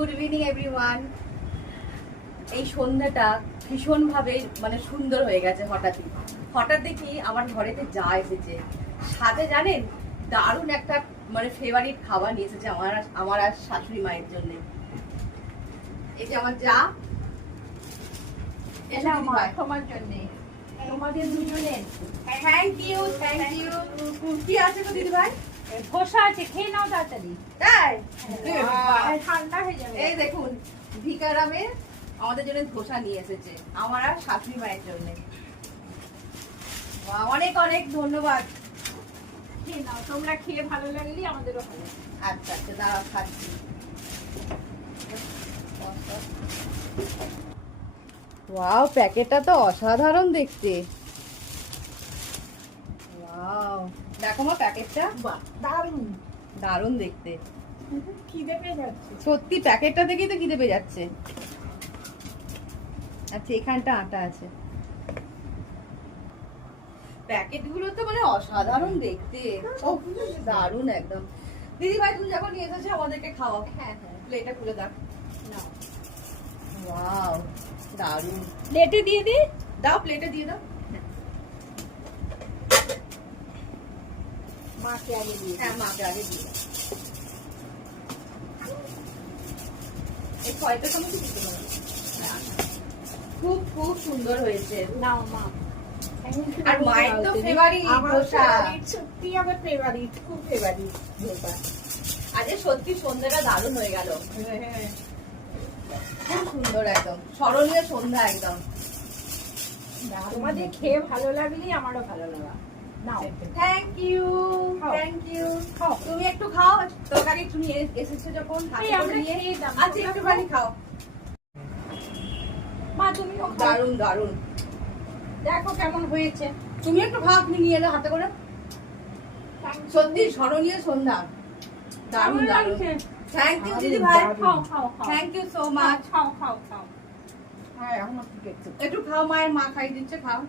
Good evening everyone. এই সন্ধ্যাটা ভীষণভাবে মানে সুন্দর হয়ে গেছে। হঠাৎ দেখি আমার ঘরেতে যা এসেছে, সাথে জানেন দারুণ একটা মানে ফেভারিট খাবার নিয়ে এসেছে আমার আর শাশুড়ি মায়ের জন্য। এই যে আমার যা তোমার জন্য, তোমাদের দুজনের। থ্যাংক ইউ কি আছে গো দিদি ভাই? ধোসা আছে, খেয়ে নাও তাড়াতাড়ি। তাই ঠান্ডা হয়ে যাবে। এই দেখুন ভিকারামে আমাদের জন্য ধোসা নিয়ে এসেছে, আমার আর শাশুড়ি মায়ের জন্য। অনেক অনেক ধন্যবাদ। খেয়ে নাও, তোমরা খেয়ে ভালো লাগলে আমাদেরও ভালো। আচ্ছা দাঁড়া খাচ্ছি। ওয়াও, প্যাকেটটা তো অসাধারণ দেখতে। ওয়াও, দেখো মা প্যাকেটটা দারুণ দারুণ দেখতে। খিদে পেয়ে যাচ্ছে। সত্যি প্যাকেটটা দেখেই তো খিদে পেয়ে যাচ্ছে। আচ্ছা এখানটা আটা আছে। প্যাকেটগুলো তো মানে অসাধারণ দেখতে, দারুণ একদম। দিদি ভাই তুমি যখন নিয়ে এসেছো আমাদেরকে খাওয়াও। হ্যাঁ, প্লেটটা খুলে দাও। নাও। ওয়াও, দারুণ। প্লেটে দিয়ে দি। দাও, প্লেটে দিয়ে দাও। মাকে আগে দিয়ে। হ্যাঁ, মাকে আগে দিয়ে দাও। এই ছয়টা চামচ দিতে পারো। খুব খুব সুন্দর হয়েছে। নাও মা। আর মায়ের তো ফেভারিট ধোসা। সত্যি আমার ফেভারিট, খুব ফেভারিট ধোসা। আজকে সত্যি সন্ধ্যাটা দারুণ হয়ে গেল। খুব সুন্দর, একদম স্মরণীয় সন্ধ্যা একদম। তোমাদের খেয়ে ভালো লাগলে আমারও ভালো লাগা। নাও। থ্যাংক ইউ খাও। Thank you. খাও। তুমি একটু খাও, তরকারি তুমি এসেছো যখন হাতে এই করে আমরা নিয়ে। খেয়ে যাবো। আচ্ছা একটুখানি খাও। মা তুমিও খাও। দারুণ দারুণ। দেখো কেমন হয়েছে। তুমি একটু ভাত নিয়ে এলে হাতে করে। সত্যি স্মরণীয় সন্ধ্যা, দারুণ কেমন দারুণ। লাগছে? থ্যাংক ইউ দিদি ভাই। খাও খাও খাও। Thank you so much. খাও খাও খাও। হ্যাঁ, এখন একটু একটু খাও, মায়ের মা খাই দিচ্ছে, খাও।